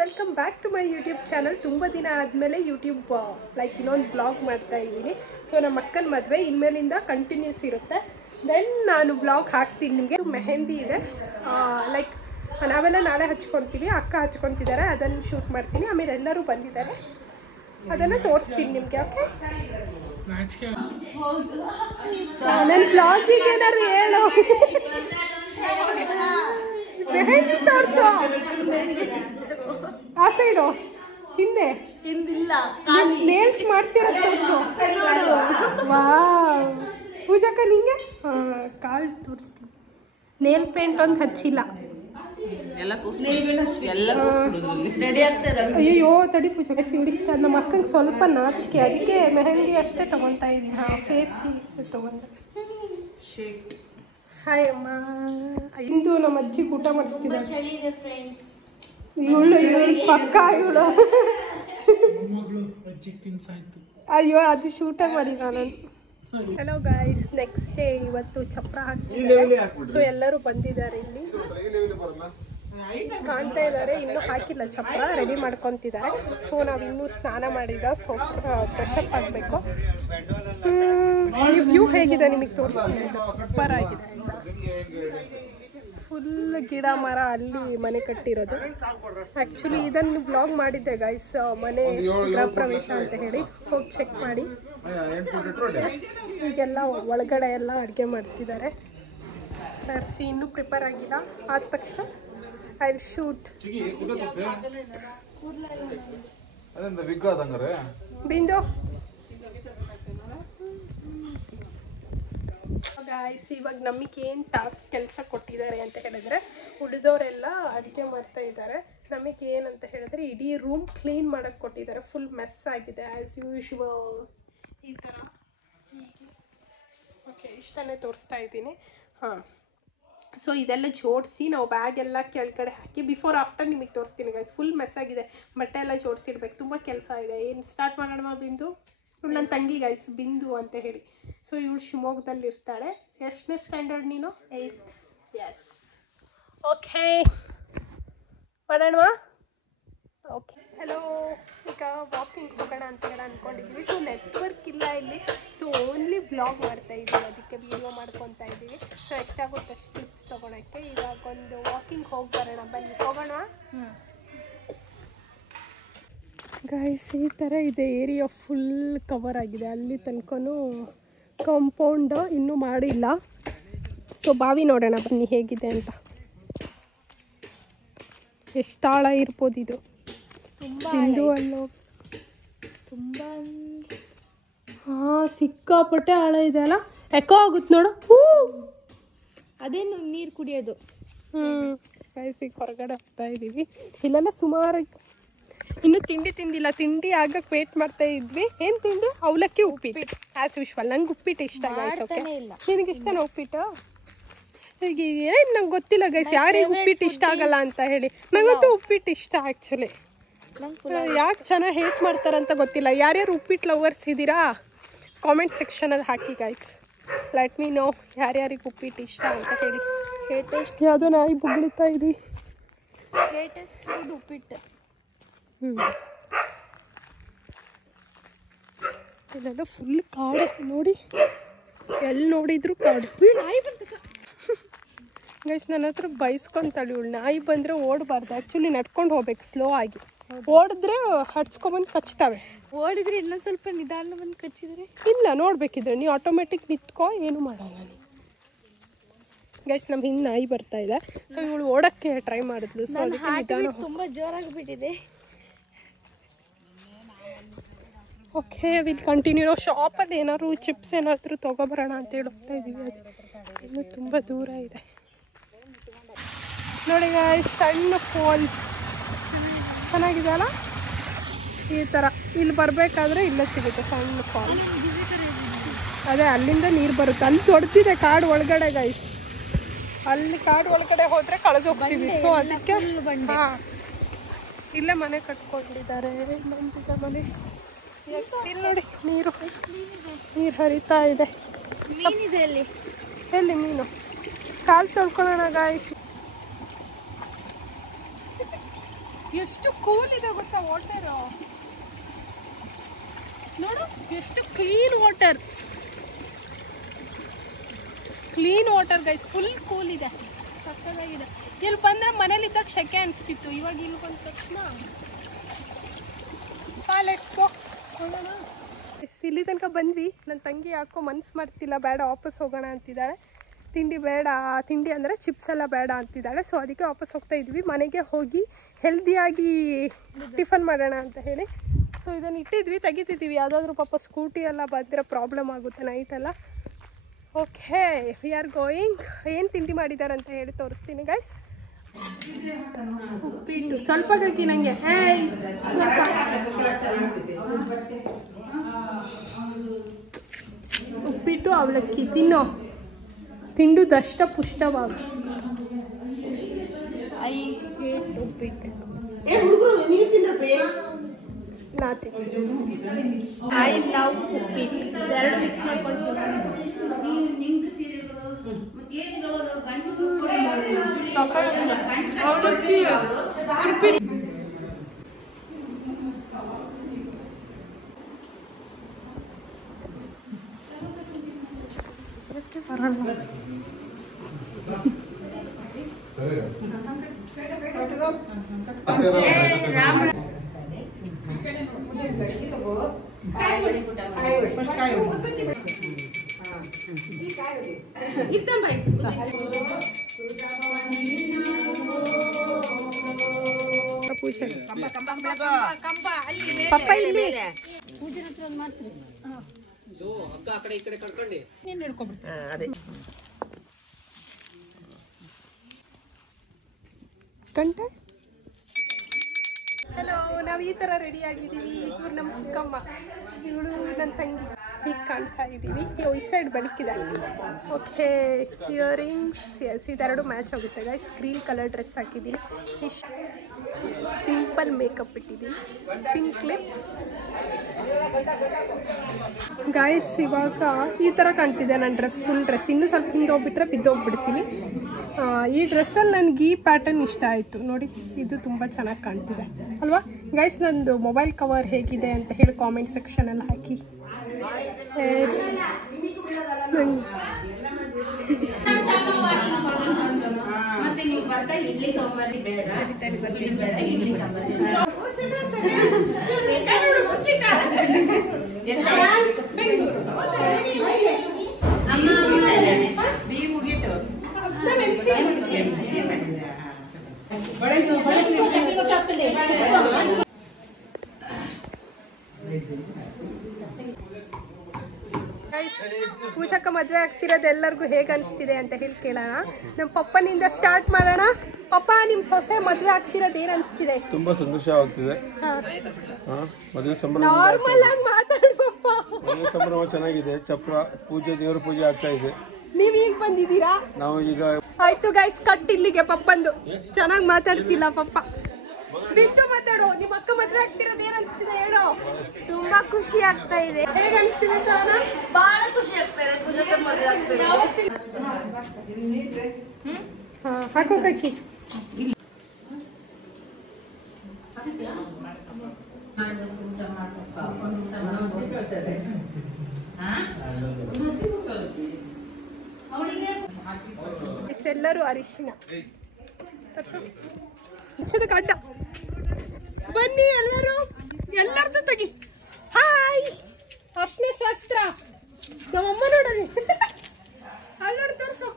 Welcome back to my YouTube channel. ತುಂಬ ದಿನ ಆದಮೇಲೆ ಯೂಟ್ಯೂಬ್ ಲೈಕ್ ಇನ್ನೊಂದು ಬ್ಲಾಗ್ ಮಾಡ್ತಾ ಇದ್ದೀನಿ. ಸೊ ನಮ್ಮ ಅಕ್ಕನ ಮದುವೆ ಇನ್ಮೇಲಿಂದ ಕಂಟಿನ್ಯೂಸ್ ಇರುತ್ತೆ. ದೆನ್ ನಾನು ಬ್ಲಾಗ್ ಹಾಕ್ತೀನಿ ನಿಮಗೆ. ಮೆಹಂದಿ ಇದೆ, ಲೈಕ್ ನಾವೆಲ್ಲ ನಾಳೆ ಹಚ್ಕೊತೀವಿ, ಅಕ್ಕ ಹಚ್ಕೊತಿದ್ದಾರೆ, ಅದನ್ನು ಶೂಟ್ ಮಾಡ್ತೀನಿ. ಆಮೇಲೆ ಎಲ್ಲರೂ ಬಂದಿದ್ದಾರೆ, ಅದನ್ನು ತೋರಿಸ್ತೀನಿ ನಿಮಗೆ. ಓಕೆ, ನನ್ನ ಬ್ಲಾಗಿಗೆ ಏನಾದ್ರು ಹೇಳು. ಮೆಹಂದಿ ತೋರಿಸೋ, ಆ ಸೈಡು ಹಿಂದೆ ಹಿಂದಿಲ್ಲ ನೇಲ್ಸ್ ಮಾಡ್ಸಿರೋ ತೋರಿಸು. ವಾವ್ ಪೂಜಕ್ಕ ನಿಂಗೆ ಕಾಲ್ ತೋರಿಸ್ತೀನಿ. ನೇಲ್ ಪೇಂಟ್ ಒಂದು ಹಚ್ಚಿಲ್ಲ, ಅಯ್ಯೋ ತಡಿ ಪೂಜಕ್ಕ ಸಿಡಿ ಸರ್. ನಮ್ಮ ಅಕ್ಕಂಗೆ ಸ್ವಲ್ಪ ನಾಚಿಕೆ, ಅದಕ್ಕೆ ಮೆಹಂದಿ ಅಷ್ಟೇ ತಗೊತಾ ಇದ್ದೀನಿ. ಫೇಸ್ ತಗೊಂಡೆ. ಹಾಯ್ ಅಮ್ಮ. ಇಂದು ನಮ್ಮ ಅಜ್ಜಿಗೆ ಊಟ ಮಾಡಿಸ್ತಿದ್ದಾರೆ. ಇವಳು ಪಕ್ಕ ಇವಳು. ಅಯ್ಯೋ ಅದು ಶೂಟ ಮಾಡಿಲ್ಲ ನಾನು. ಹಲೋ ಗಾಯ್ಸ್, ನೆಕ್ಸ್ಟ್ ಡೇ ಇವತ್ತು ಚಪ್ರ ಹಾಕ್ತಿದ್ದಾರೆ. ಸೊ ಎಲ್ಲರೂ ಬಂದಿದ್ದಾರೆ, ಇಲ್ಲಿ ಕಾಣ್ತಾ ಇದ್ದಾರೆ. ಇನ್ನೂ ಹಾಕಿಲ್ಲ ಚಪ್ರ, ರೆಡಿ ಮಾಡ್ಕೊತಿದ್ದಾರೆ. ಸೊ ನಾವು ಇನ್ನೂ ಸ್ನಾನ ಮಾಡಿದ, ಸೊ ಫ್ರೆಶ್ ಅಪ್ ಆಗಬೇಕು. ಈ ವ್ಯೂ ಹೇಗಿದೆ ನಿಮಗೆ ತೋರಿಸ್ತೀನಿ. ಸೂಪರ್ ಆಗಿದೆ. ಫುಲ್ ಗಿಡ ಮರ, ಅಲ್ಲಿ ಮನೆ ಕಟ್ಟಿರೋದು. ಆ್ಯಕ್ಚುಲಿ ಇದನ್ನು ಬ್ಲಾಗ್ ಮಾಡಿದ್ದೆ ಗೈಸ್, ಮನೆ ಗೃಹ ಪ್ರವೇಶ ಅಂತ ಹೇಳಿ. ಹೋಗಿ ಚೆಕ್ ಮಾಡಿ. ಈಗೆಲ್ಲ ಒಳಗಡೆ ಎಲ್ಲ ಅಡುಗೆ ಮಾಡ್ತಿದ್ದಾರೆ. ತರಿಸಿ ಇನ್ನೂ ಪ್ರಿಪೇರ್ ಆಗಿಲ್ಲ. ಆದ ತಕ್ಷಣ ಐ ವಿಲ್ ಶೂಟ್. ಬಿಂದು ಗಾಯ್ಸ್, ಇವಾಗ ನಮಗೆ ಏನು ಟಾಸ್ಕ್ ಕೆಲಸ ಕೊಟ್ಟಿದ್ದಾರೆ ಅಂತ ಹೇಳಿದ್ರೆ, ಉಳಿದವರೆಲ್ಲ ಅಡುಗೆ ಮಾಡ್ತಾ ಇದ್ದಾರೆ. ನಮಗೆ ಏನಂತ ಹೇಳಿದ್ರೆ ಇಡೀ ರೂಮ್ ಕ್ಲೀನ್ ಮಾಡೋಕ್ಕೆ ಕೊಟ್ಟಿದ್ದಾರೆ. ಫುಲ್ ಮೆಸ್ ಆಗಿದೆ ಆ್ಯಸ್ ಯೂಶ್ವಲ್. ಈ ಥರ ಹೀಗೆ. ಓಕೆ, ಇಷ್ಟನ್ನೇ ತೋರಿಸ್ತಾ ಇದ್ದೀನಿ. ಹಾಂ, ಸೊ ಇದೆಲ್ಲ ಜೋಡಿಸಿ ನಾವು ಬ್ಯಾಗ್ ಎಲ್ಲ ಕೆಳಗಡೆ ಹಾಕಿ ಬಿಫೋರ್ ಆಫ್ಟರ್ ನಿಮಗೆ ತೋರಿಸ್ತೀನಿ ಗೈಸ್. ಫುಲ್ ಮೆಸ್ ಆಗಿದೆ, ಬಟ್ಟೆ ಎಲ್ಲ ಜೋಡಿಸಿಡ್ಬೇಕು. ತುಂಬ ಕೆಲಸ ಇದೆ. ಏನು ಸ್ಟಾರ್ಟ್ ಮಾಡೋಣ ಬಿಂದು? ನನ್ನ ತಂಗಿ ಗೈಸ್, ಬಿಂದು ಅಂತ ಹೇಳಿ. ಸೊ ಇವಳು ಶಿವಮೊಗ್ಗದಲ್ಲಿ ಇರ್ತಾಳೆ. ಎಷ್ಟನೇ ಸ್ಟ್ಯಾಂಡರ್ಡ್ ನೀನು? 8th. ಎಸ್, ಓಕೆ ಮಾಡೋಣವಾ? Okay, hello. ಈಗ ವಾಕಿಂಗ್ ಹೋಗೋಣ ಅಂತ ಹೇಳಿ ಅಂದ್ಕೊಂಡಿದ್ದೀವಿ. ಸೊ ನೆಟ್ವರ್ಕ್ ಇಲ್ಲ ಇಲ್ಲಿ, ಸೊ ಓನ್ಲಿ ಬ್ಲಾಗ್ ಮಾಡ್ತಾ ಇದ್ದೀವಿ, ಅದಕ್ಕೆ ವೀಡಿಯೋ ಮಾಡ್ಕೊತಾ ಇದ್ದೀವಿ. ಸೊ ಎಷ್ಟಾಗುತ್ತೆ ಅಷ್ಟು ಕ್ಲಿಪ್ಸ್ ತೊಗೊಳಕ್ಕೆ. ಇವಾಗ ಒಂದು ವಾಕಿಂಗ್ ಹೋಗಿ ಬರೋಣ, ಬನ್ನಿ ಹೋಗೋಣ. ಗೈಸ್, ಈ ಥರ ಇದೆ ಏರಿಯಾ. ಫುಲ್ ಕವರ್ ಆಗಿದೆ. ಅಲ್ಲಿ ತನಕನೂ ಕಾಂಪೌಂಡ್ ಇನ್ನೂ ಮಾಡಿಲ್ಲ. ಸೊ ಬಾವಿ ನೋಡೋಣ ಬನ್ನಿ ಹೇಗಿದೆ ಅಂತ. ಎಷ್ಟು ಆಳ ಇರ್ಬೋದು ಇದು? ಹಿಂದೂ ಅಲ್ಲೋ ತುಂಬ. ಹಾಂ, ಸಿಕ್ಕಾಪಟ್ಟೆ ಆಳ ಇದೆ ಅಲ್ಲ. ಎಕೋ ಆಗುತ್ತೆ ನೋಡು. ಅದೇನು ನೀರು ಕುಡಿಯೋದು. ಗೈಸಿಗೆ ಹೊರಗಡೆ ಹೋಗ್ತಾ ಇದ್ದೀವಿ. ಇಲ್ಲೆಲ್ಲ ಸುಮಾರು ಇನ್ನೂ ತಿಂಡಿ ತಿಂದಿಲ್ಲ. ತಿಂಡಿ ಆಗಕ್ಕೆ ವೇಟ್ ಮಾಡ್ತಾ ಇದ್ವಿ. ಏನು ತಿಂಡಿ? ಅವಲಕ್ಕಿ ಉಪ್ಪಿಟ್ಟು ಆ್ಯಸ್ ಯೂಶ್ವಲ್. ನಂಗೆ ಉಪ್ಪಿಟ್ಟು ಇಷ್ಟ ಗೈಸ್. ಓಕೆ, ನಿನಗೆ ಇಷ್ಟನಾ ಉಪ್ಪಿಟ್ಟು? ಈಗ ಏನು ನಂಗೆ ಗೊತ್ತಿಲ್ಲ ಗೈಸ್, ಯಾರಿಗೆ ಉಪ್ಪಿಟ್ಟು ಇಷ್ಟ ಆಗಲ್ಲ ಅಂತ ಹೇಳಿ. ನಂಗಂತೂ ಉಪ್ಪಿಟ್ಟು ಇಷ್ಟ ಆ್ಯಕ್ಚುಲಿ. ಯಾಕೆ ಚೆನ್ನಾಗಿ ಹೇಟ್ ಮಾಡ್ತಾರಂತ ಗೊತ್ತಿಲ್ಲ. ಯಾರ್ಯಾರು ಉಪ್ಪಿಟ್ಟು ಲವರ್ಸ್ ಇದ್ದೀರಾ ಕಾಮೆಂಟ್ ಸೆಕ್ಷನಲ್ಲಿ ಹಾಕಿ ಗೈಸ್. ಲೆಟ್ ಮೀ ನೋ ಯಾರ್ಯಾರಿಗೆ ಉಪ್ಪಿಟ್ಟು ಇಷ್ಟ ಅಂತ ಹೇಳಿ. ಯಾವುದೋ ನಾಯಿ ಬುಗ್ಳಿತಾ ಇದ್ದೀ. ಉಪ್ಪಿಟ್ಟು. ಇಲ್ಲೆಲ್ಲ ಫುಲ್ ಕಾಡು ನೋಡಿ, ಎಲ್ಲಿ ನೋಡಿದ್ರು ಕಾಡು. ಗೈಸ್, ನನ್ನ ಹತ್ರ ಬೈಸ್ಕೊಂತಾಳೆ ಇವಳು. ನಾಯಿ ಬಂದರೆ ಓಡಬಾರ್ದು, ಆ್ಯಕ್ಚುಲಿ ನಡ್ಕೊಂಡು ಹೋಗ್ಬೇಕು ಸ್ಲೋ ಆಗಿ. ಓಡಿದ್ರೆ ಹಡ್ಸ್ಕೊಂಬಂದು ಕಚ್ತವೆ. ಓಡಿದ್ರೆ ಇನ್ನೊಂದು ಸ್ವಲ್ಪ ನಿಧಾನ ಬಂದು ಕಚ್ಚಿದ್ರೆ ಇಲ್ಲ, ನೋಡ್ಬೇಕಿದ್ರೆ ನೀವು ಆಟೋಮೆಟಿಕ್ ನಿಂತ್ಕೊ, ಏನು ಮಾಡಲ್ಲ ನೀನು. ಗೈಸ್, ನಮ್ಮ ಹಿಂದೆ ನಾಯಿ ಬರ್ತಾ ಇದೆ. ಸೊ ಇವಳು ಓಡೋಕ್ಕೆ ಟ್ರೈ ಮಾಡಿದ್ಲು. ಸೊ ಅದಕ್ಕೆ ನಿಧಾನ. ತುಂಬ ಜೋರಾಗಿಬಿಟ್ಟಿದೆ. Okay, will continue. ನಾವು ಶಾಪಲ್ಲಿ ಏನಾದ್ರು ಚಿಪ್ಸ್ ಏನಾದರೂ ತೊಗೊಬರೋಣ ಅಂತ ಹೇಳಿ ಹೋಗ್ತಾ ಇದ್ದೀವಿ. ಅದು ಇನ್ನೂ ತುಂಬ ದೂರ ಇದೆ. ನೋಡಿ ಗಾಯ್ಸ್, ಸಣ್ಣ ಫಾಲ್ಸ್ ಚೆನ್ನಾಗಿದೆ ಅಲ್ಲ. ಈ ಥರ ಇಲ್ಲಿ ಬರಬೇಕಾದ್ರೆ ಇಲ್ಲೇ ಸಿಗುತ್ತೆ ಸಣ್ಣ ಫಾಲ್ಸ್. ಅದೇ ಅಲ್ಲಿಂದ ನೀರು ಬರುತ್ತೆ. ಅಲ್ಲಿ ದೊಡ್ಡದಿದೆ ಕಾಡು ಒಳಗಡೆ ಗೈಸ್. ಅಲ್ಲಿ ಕಾಡು ಒಳಗಡೆ ಹೋದರೆ ಕಳೆದು ಹೋಗ್ತೀವಿ. ಸೊ ಅದಕ್ಕೆ ಹಾಂ, ಇಲ್ಲೇ ಮನೆ ಕಟ್ಕೊಂಡಿದ್ದಾರೆ. ನಮ್ದಿದೆ ಮನೆ. ಇಲ್ಲಿ ನೋಡಿ ನೀರು ಹರಿತಾ ಇದೆ. ಎಲ್ಲಿ ಮೀನು? ಕಾಲು ತೊಳ್ಕೊಳ್ಳೋಣ ಗಾಯ್ಸ್. ಎಷ್ಟು ಕೂಲ್ ಇದೆ ಗೊತ್ತಾ ವಾಟರು. ನೋಡು ಎಷ್ಟು clean water guys. Full cool ಇದೆ, ಸಕ್ಕತ್ತಾಗಿದೆ. ಇಲ್ಲಿ ಬಂದ್ರೆ ಮನೇಲಿದ್ದಾಗ ಶೆಕೆ ಅನಿಸ್ತಿತ್ತು, ಇವಾಗ ಇಲ್ಲಿ ಬಂದ ತಕ್ಷಣ ಹೋಗೋಣ. ಇಲ್ಲಿ ತನಕ ಬಂದ್ವಿ. ನನ್ನ ತಂಗಿ ಯಾಕೋ ಮನ್ಸು ಮಾಡ್ತಿಲ್ಲ, ಬೇಡ ವಾಪಸ್ ಹೋಗೋಣ ಅಂತಿದ್ದಾಳೆ. ತಿಂಡಿ ಬೇಡ, ತಿಂಡಿ ಅಂದರೆ ಚಿಪ್ಸ್ ಎಲ್ಲ ಬೇಡ ಅಂತಿದ್ದಾಳೆ. ಸೊ ಅದಕ್ಕೆ ವಾಪಸ್ ಹೋಗ್ತಾ ಇದ್ವಿ. ಮನೆಗೆ ಹೋಗಿ ಹೆಲ್ದಿಯಾಗಿ ಟಿಫನ್ ಮಾಡೋಣ ಅಂತ ಹೇಳಿ ಸೊ ಇದನ್ನು ಇಟ್ಟಿದ್ವಿ, ತೆಗಿತಿದ್ದೀವಿ. ಯಾವುದಾದ್ರೂ ಪಾಪ ಸ್ಕೂಟಿ ಎಲ್ಲ ಬಂದರೆ ಪ್ರಾಬ್ಲಮ್ ಆಗುತ್ತೆ ನೈಟೆಲ್ಲ. Okay, we are going. ಏನು ತಿಂಡಿ ಮಾಡಿದ್ದಾರೆ ಅಂತ ಹೇಳಿ ತೋರಿಸ್ತೀನಿ ಗೈಸ್. ಉಪ್ಪಿಟ್ಟು ಸ್ವಲ್ಪ ಹಾಕಿ ನನಗೆ. ಉಪ್ಪಿಟ್ಟು ಅವಲಕ್ಕಿ ತಿಂಡು ದಷ್ಟ ಪುಷ್ಟವಾಗ. ಉಪ್ಪಿಟ್ಟು ಐ ಲವ್ ಉಪ್ಪಿಟ್ಟು. ಎರಡು ಮಿಕ್ಸ್ ಮಾಡ್ಕೊಂಡು ಅವಲಕ್ಕಿ ಉಪ್ಪಿಟ್ಟು. ಪಪ್ಪ ಇಲ್ಲಿ ಗಂಟೆ. ಹಲೋ, ನಾವು ಈ ಥರ ರೆಡಿ ಆಗಿದ್ದೀವಿ. ಇವ್ರು ನಮ್ಮ ಚಿಕ್ಕಮ್ಮ, ಇವಳು ನನ್ನ ತಂಗಿ. ಹೀಗೆ ಕಾಣ್ತಾ ಇದ್ದೀವಿ. ಈ ಸೈಡ್ ಬೆಳಕಿದ್ದಾರೆ. ಓಕೆ, ಇಯರಿಂಗ್ಸ್ ಎಸ್ ಇದೆರಡು ಮ್ಯಾಚ್ ಆಗುತ್ತೆ ಗೈಸ್. ಗ್ರೀನ್ ಕಲರ್ ಡ್ರೆಸ್ ಹಾಕಿದ್ದೀನಿ. ಇಷ್ಟು ಸಿಂಪಲ್ ಮೇಕಪ್ ಇಟ್ಟಿದ್ದೀನಿ. Pink lips guys. ಇವಾಗ ಈ ಥರ ಕಾಣ್ತಿದೆ ನನ್ನ ಡ್ರೆಸ್, ಫುಲ್ ಡ್ರೆಸ್. ಇನ್ನೂ ಸ್ವಲ್ಪ ಹಿಂದೆ ಹೋಗ್ಬಿಟ್ರೆ ಬಿದ್ದೋಗ್ಬಿಡ್ತೀನಿ. ಈ ಡ್ರೆಸ್ಸಲ್ಲಿ ನನಗೆ ಈ ಪ್ಯಾಟರ್ನ್ ಇಷ್ಟ ಆಯಿತು ನೋಡಿ. ಇದು ತುಂಬ ಚೆನ್ನಾಗಿ ಕಾಣ್ತಿದೆ ಅಲ್ವಾ ಗೈಸ್. ನಂದು ಮೊಬೈಲ್ ಕವರ್ ಹೇಗಿದೆ ಅಂತ ಹೇಳಿ ಕಾಮೆಂಟ್ ಸೆಕ್ಷನಲ್ಲಿ ಹಾಕಿ. ಪೂಜಕ್ಕ ಮದುವೆ ಆಗ್ತಿರೋದು ಎಲ್ಲರಿಗೂ ಹೇಗೆ ಅನಿಸ್ತಿದೆ ಅಂತ ಹೇಳಿ ಕೇಳೋಣ. ನಮ್ಮ ಪಪ್ಪನಿಂದ ಸ್ಟಾರ್ಟ್ ಮಾಡೋಣ. ಪಪ್ಪ, ನಿಮ್ಮ ಸೊಸೆ ಮದುವೆ ಆಗ್ತಿರೋದು ಏನು ಅನಿಸ್ತಿದೆ? ತುಂಬಾ ಸಂತೋಷವಾಗ್ತಿದೆ. ಮದುವೆ ಸಂಭ್ರಮ ನಾರ್ಮಲ್ ಆಗಿ ಮಾತಾಡು ಪಪ್ಪ. ಮದುವೆ ಸಂಭ್ರಮ ಚೆನ್ನಾಗಿದೆ. ಚಪ್ರ ಪೂಜೆ, ದೇವರ ಪೂಜೆ ಆಗ್ತಾ ಇದೆ. ನೀವ್ ಈಗ ಬಂದಿದ್ದೀರಾ? ನಾವು ಈಗ ಆಯ್ತು ಗೈಸ್, ಕಟ್ ಇಲ್ಲಿಗೆ. ಪಪ್ಪಂದು ಚೆನ್ನಾಗಿ ಮಾತಾಡ್ತಿಲ್ಲ ಪಪ್ಪ. ಬಿದ್ದು ಮಾತಾಡು. ನಿಮ್ಮ ಅಕ್ಕ ಮದುವೆ ಆಗ್ತಿರೋದು ಏನ್ ಅನ್ಸ್ತಿದೆ ಹೇಳು? ತುಂಬಾ ಖುಷಿ ಆಗ್ತಾ ಇದೆ. ಹೇಗೆ ಅನ್ಸ್ತಿದೆ ಸಹನಾ? ಬಹಳ ಖುಷಿ ಆಗ್ತಾ ಇದೆ. ಪೂಜಕ್ಕೆ ಮದುವೆ ಆಗ್ತಿದೆ. ಹಾಕೋ ಕಕ್ಕಿ. ಎಲ್ಲರೂ ಅರಿಶಿನ ಗಡ್ಡ. ಬನ್ನಿ ಎಲ್ಲರದ್ದು ತೆಗಿ. ಹಾಯ್, ಅರ್ಶಿನ ಶಾಸ್ತ್ರ. ನಮ್ಮಮ್ಮ ನೋಡ್ರಿ. ಅಲ್ಲಿ ತೋರ್ಸು,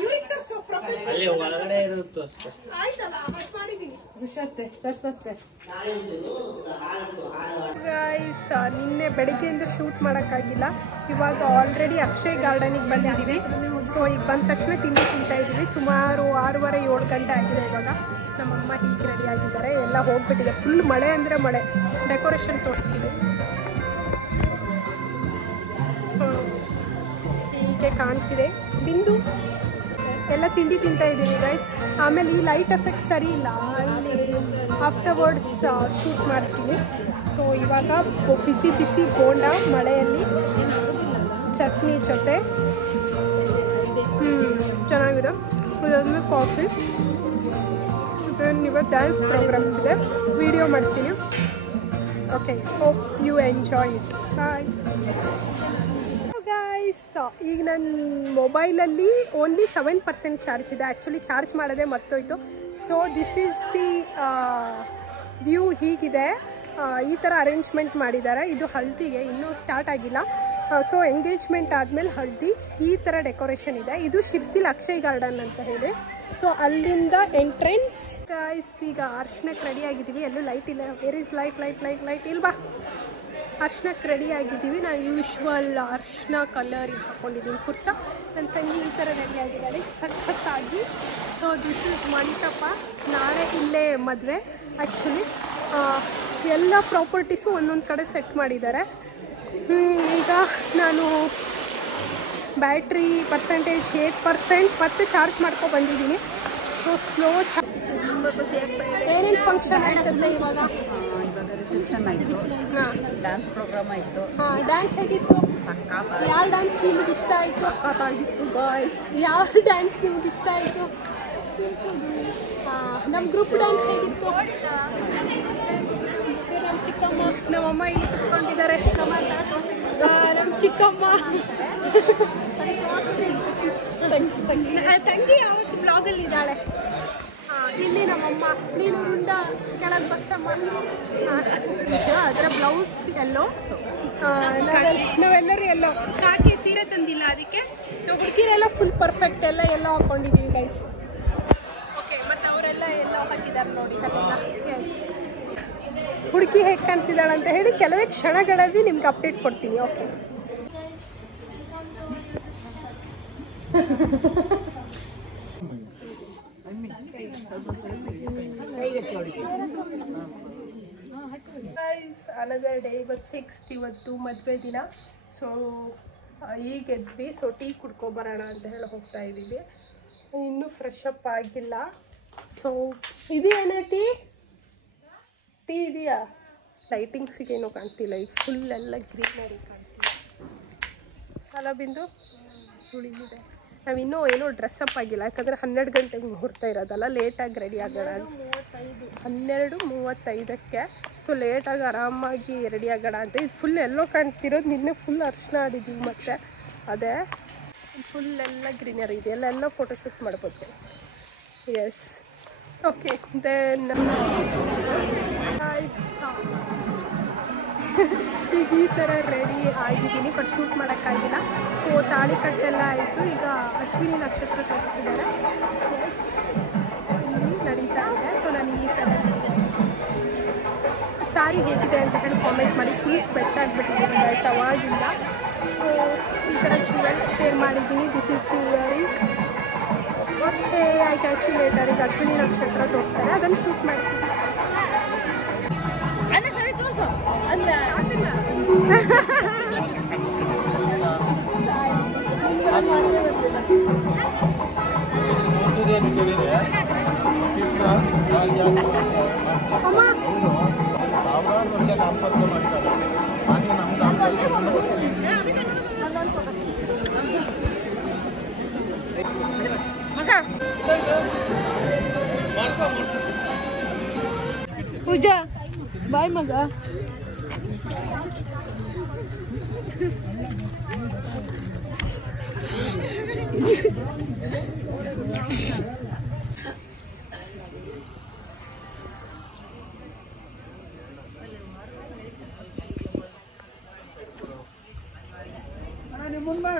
ಇವ್ರಿಗೆ ತೋರ್ಸು. ಪ್ರೊಫೆಷನಲ್ ಆಯ್ತಲ್ಲ, ಮಾಡಿದೀನಿ. ಗೈಸ್, ನಿನ್ನೆ ಬೆಳಗ್ಗೆಯಿಂದ ಶೂಟ್ ಮಾಡೋಕ್ಕಾಗಿಲ್ಲ. ಇವಾಗ ಆಲ್ರೆಡಿ ಅಕ್ಷಯ್ ಗಾರ್ಡನಿಗೆ ಬಂದಿದ್ದೀವಿ. ಸೊ ಈಗ ಬಂದ ತಕ್ಷಣ ತಿಂಡಿ ತಿಂತಾ ಇದ್ದೀವಿ. ಸುಮಾರು 6:30-7 ಗಂಟೆ ಆಗಿದೆ ಇವಾಗ. ನಮ್ಮಮ್ಮ ಹೀಗೆ ರೆಡಿ ಆಗಿದ್ದಾರೆ. ಎಲ್ಲ ಹೋಗ್ಬಿಟ್ಟಿದೆ. ಫುಲ್ ಮಳೆ ಅಂದರೆ ಮಳೆ. ಡೆಕೋರೇಷನ್ ತೋರಿಸ್ತೀವಿ. ಸೊ ಹೀಗೆ ಕಾಣ್ತಿದೆ. ಬಿಂದು ಎಲ್ಲ ತಿಂಡಿ ತಿಂತಾ ಇದ್ದೀವಿ ಗೈಸ್. ಆಮೇಲೆ ಈ ಲೈಟ್ ಎಫೆಕ್ಟ್ ಸರಿ ಇಲ್ಲ. ಇಲ್ಲಿ ಆಫ್ಟರ್ವರ್ಡ್ಸ್ ಶೂಟ್ ಮಾಡ್ತೀವಿ. ಸೊ ಇವಾಗ ಬಿಸಿ ಬಿಸಿ ಬೋಂಡ ಮಳೆಯಲ್ಲಿ ಚಟ್ನಿ ಜೊತೆ ಚೆನ್ನಾಗಿದೆ. ಇದಾದ್ಮೇಲೆ ಕಾಫಿ. ಮತ್ತು ಇವತ್ತು ಡ್ಯಾನ್ಸ್ ಪ್ರೋಗ್ರಾಮ್ಸ್ ಇದೆ, ವಿಡಿಯೋ ಮಾಡ್ತೀನಿ. Okay, hope you enjoy it. Bye guys. ಈಗ ನನ್ನ ಮೊಬೈಲಲ್ಲಿ ಓನ್ಲಿ 7% ಚಾರ್ಜ್ ಇದೆ. ಆ್ಯಕ್ಚುಲಿ ಚಾರ್ಜ್ ಮಾಡೋದೇ ಮರ್ತೋಯ್ತು. So this is the view. ಹೀಗಿದೆ, ಈ ಥರ ಅರೇಂಜ್ಮೆಂಟ್ ಮಾಡಿದ್ದಾರೆ. ಇದು ಹಳದಿಗೆ ಇನ್ನೂ ಸ್ಟಾರ್ಟ್ ಆಗಿಲ್ಲ. ಸೊ ಎಂಗೇಜ್ಮೆಂಟ್ ಆದಮೇಲೆ ಹಳದಿ. ಈ ಥರ ಡೆಕೋರೇಷನ್ ಇದೆ. ಇದು ಶಿರ್ಸಿಲ್ ಅಕ್ಷಯ್ ಗಾರ್ಡನ್ ಅಂತ ಹೇಳಿ. ಸೊ ಅಲ್ಲಿಂದ ಎಂಟ್ರೆನ್ಸ್. ಗೈಸ್ ಈಗ ಅರ್ಶನಕ್ಕೆ ರೆಡಿ ಆಗಿದ್ದೀವಿ. ಎಲ್ಲೂ ಲೈಟ್ ಇಲ್ಲ. Where is light light light light ಇಲ್ವಾ? ಅರ್ಶನಕ್ಕೆ ರೆಡಿ ಆಗಿದ್ದೀವಿ. ನಾನು ಯೂಶ್ವಲ್ ಅರ್ಶನ ಕಲರ್ ಹಾಕ್ಕೊಂಡಿದ್ದೀನಿ, ಕುರ್ತಾ. ನನ್ನ ತಂಗಿ ಈ ಥರ ರೆಡಿ ಆಗಿದ್ದಾಳೆ ಸಖತ್ತಾಗಿ. ಸೊ ದಿಸ್ ಇಸ್ ಮಂಟಪ. ನಾಳೆ ಇಲ್ಲೇ ಮದುವೆ. ಆ್ಯಕ್ಚುಲಿ ಎಲ್ಲ ಪ್ರಾಪರ್ಟೀಸು ಒಂದೊಂದು ಕಡೆ ಸೆಟ್ ಮಾಡಿದ್ದಾರೆ. ಈಗ ನಾನು ಬ್ಯಾಟ್ರಿ ಪರ್ಸೆಂಟೇಜ್ 8% ಮತ್ತೆ ಚಾರ್ಜ್ ಮಾಡ್ಕೊ ಬಂದಿದ್ದೀನಿ. ಸೊ ಸ್ಲೋ ತುಂಬ ಖುಷಿ ಆಗ್ತಾ ಇದೆ. ಏನೇನು ಫಂಕ್ಷನ್ ಆಯ್ತಂತೆ ಇವಾಗ? ರಿಸೆಪ್ಷನ್ ಆಯಿತು, ಹಾಂ, ಡ್ಯಾನ್ಸ್ ಪ್ರೋಗ್ರಾಮ್ ಆಯಿತು. ಹಾಂ, ಡ್ಯಾನ್ಸ್ ಹೇಗಿತ್ತು? ಯಾವ ಡ್ಯಾನ್ಸ್ ನಿಮಗೆ ಇಷ್ಟ ಆಯಿತು? ಸಖತ್ತಾಗಿತ್ತು ಗಾಯ್ಸ್. ಯಾವ ಡ್ಯಾನ್ಸ್ ನಿಮ್ಗೆ ಇಷ್ಟ ಆಯಿತು? ನಮ್ಮ ಗ್ರೂಪ್ ಡ್ಯಾನ್ಸ್ ಹೇಗಿತ್ತು? ನಮ್ಮ ಚಿಕ್ಕಮ್ಮ, ನಮ್ಮಮ್ಮ ಇಲ್ಲಿ ಕುತ್ಕೊಂಡಿದ್ದಾರೆ. ನಮ್ಮ ಚಿಕ್ಕಮ್ಮ ತಂಗಿ ಯಾವತ್ತು ಬ್ಲಾಗಲ್ಲಿ ಇದ್ದಾಳೆ. ಇಲ್ಲಿ ನಮ್ಮಮ್ಮ. ನೀನು ರುಂಡ ಕೆಳಗೆ ಬಗ್ಸಮ್ಮ. ಅದರ ಬ್ಲೌಸ್ ಎಲ್ಲೋ, ನಾವೆಲ್ಲರೂ ಎಲ್ಲೋ. ಕಾಕಿ ಸೀರೆ ತಂದಿಲ್ಲ, ಅದಕ್ಕೆ ನಾವು ಹುಡುಗಿರೆಲ್ಲ ಫುಲ್ ಪರ್ಫೆಕ್ಟ್ ಎಲ್ಲ ಎಲ್ಲೋ ಹಾಕ್ಕೊಂಡಿದ್ದೀವಿ ಗೈಸ್. ಓಕೆ, ಮತ್ತು ಅವರೆಲ್ಲ ಎಲ್ಲೋ ಹಾಕಿದ್ದಾರೆ ನೋಡಿ ಅಲ್ಲೆಲ್ಲ. ಎಸ್, ಹುಡುಗಿ ಹೇಗೆ ಕಾಣ್ತಿದ್ದಾಳೆ ಅಂತ ಹೇಳಿ ಕೆಲವೇ ಕ್ಷಣಗಳಲ್ಲಿ ನಿಮ್ಗೆ ಅಪ್ಡೇಟ್ ಕೊಡ್ತೀನಿ. Okay, another day. ಇವತ್ತು 6th, ಇವತ್ತು ಮದುವೆ ದಿನ. ಸೊ ಈಗ ಎದ್ವಿ. ಸೊ ಟೀ ಕುಡ್ಕೊಬರೋಣ ಅಂತ ಹೇಳಿ ಹೋಗ್ತಾ ಇದ್ದೀವಿ. ಇನ್ನೂ ಫ್ರೆಶ್ ಅಪ್ ಆಗಿಲ್ಲ. ಸೊ ಇದೆಯೇನೇ ಟೀ ಇದೆಯಾ? ಲೈಟಿಂಗ್ಸಿಗೇನೂ ಕಾಣ್ತಿಲ್ಲ. ಈಗ ಫುಲ್ ಎಲ್ಲ ಗ್ರೀನರಿ ಕಾಣ್ತಿಲ್ಲ ಅಲ್ಲ ಬಿಂದು? ಉಳಿದಿದೆ. ನಾವಿನ್ನೂ ಏನೋ ಡ್ರೆಸ್ಅಪ್ ಆಗಿಲ್ಲ, ಯಾಕಂದರೆ 12 ಗಂಟೆಗೆ ಮುಹೂರ್ತ ಇರೋದಲ್ಲ. ಲೇಟಾಗಿ ರೆಡಿ ಆಗೋಣ. 12:35. ಸೊ ಲೇಟಾಗಿ ಆರಾಮಾಗಿ ರೆಡಿ ಆಗೋಣ ಅಂತ. ಇದು ಫುಲ್ ಎಲ್ಲೋ ಕಾಣ್ತಿರೋದು. ನಿನ್ನೆ ಫುಲ್ ಅರ್ಶನ ಆಡಿದ್ದೀವಿ. ಮತ್ತು ಅದೇ ಫುಲ್ ಎಲ್ಲ ಗ್ರೀನರಿ ಇದೆ. ಎಲ್ಲ ಫೋಟೋಶೂಟ್ ಮಾಡ್ಬೋದು. S, okay. ದೆನ್ ಈಗ ಈ ಥರ ರೆಡಿ ಆಗಿದ್ದೀನಿ, ಬಟ್ ಶೂಟ್ ಮಾಡೋಕ್ಕಾಗಿಲ್ಲ. ಸೊ ತಾಳಿ ಕಟ್ಟೆಲ್ಲ ಆಯಿತು. ಈಗ ಅಶ್ವಿನಿ ನಕ್ಷತ್ರ ತೋರಿಸ್ತಿದ್ದಾರೆ. ಎಸ್, ಇಲ್ಲಿ ನಡೀತಾ ಇದೆ. ಸೊ ನಾನು ಈ ಥರ ಸಾರಿ ಹೇಗಿದೆ ಅಂತ ಹೇಳಿ ಕಾಮೆಂಟ್ ಮಾಡಿ. ಫುಲ್ ಸ್ವೆಟ್ ಆಗಿಬಿಟ್ಟಿದ್ದೀನಿ ಆಯ್ತು ಅವಾಗಿಂದ. ಸೊ ಈ ಥರ ಜುವೆಲ್ಸ್ ಪೇರ್ ಮಾಡಿದ್ದೀನಿ. This is the earring. Okay, I catch you later. ಈಗ ಅಶ್ವಿನಿ ನಕ್ಷತ್ರ ತೋರಿಸ್ತಾರೆ, ಅದನ್ನು ಶೂಟ್ ಮಾಡ್ತೀನಿ. ಪೂಜಾ ಬಾಯ್ ಮಗ. ಮುಂದೆ